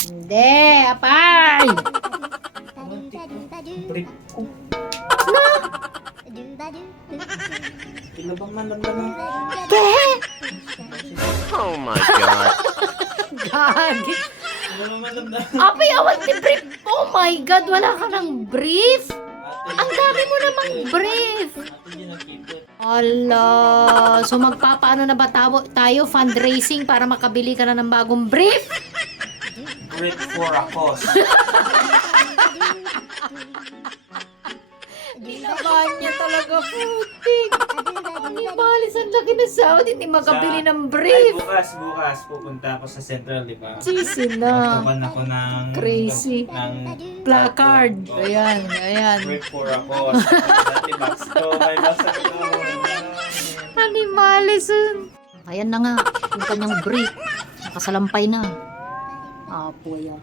Hindi, apay! Brief ko. Kilabang man lang naman. Oh my God. Gagi. Kilabang man lang naman. Apay, awal ni brief. Oh my God, wala ka ng brief? Ang dami mo namang brief. Ala, so magpapaano na ba tayo fundraising para makabili ka na ng bagong brief? Brief for a cause. Ginabahan niya talaga, putik. Hindi malis ang laki na sahod, hindi makabili ng Ay, brief. bukas pupunta ako sa Central, di ba? Sisi na. Magpapan ako ng... Crazy. ng Placard. Oh, Ayan, ayan. Brief for a cause. Dati box to. May box ako. Animales. Ayan na nga, yung kanyang brief. Nakasalampay na. Apo yan.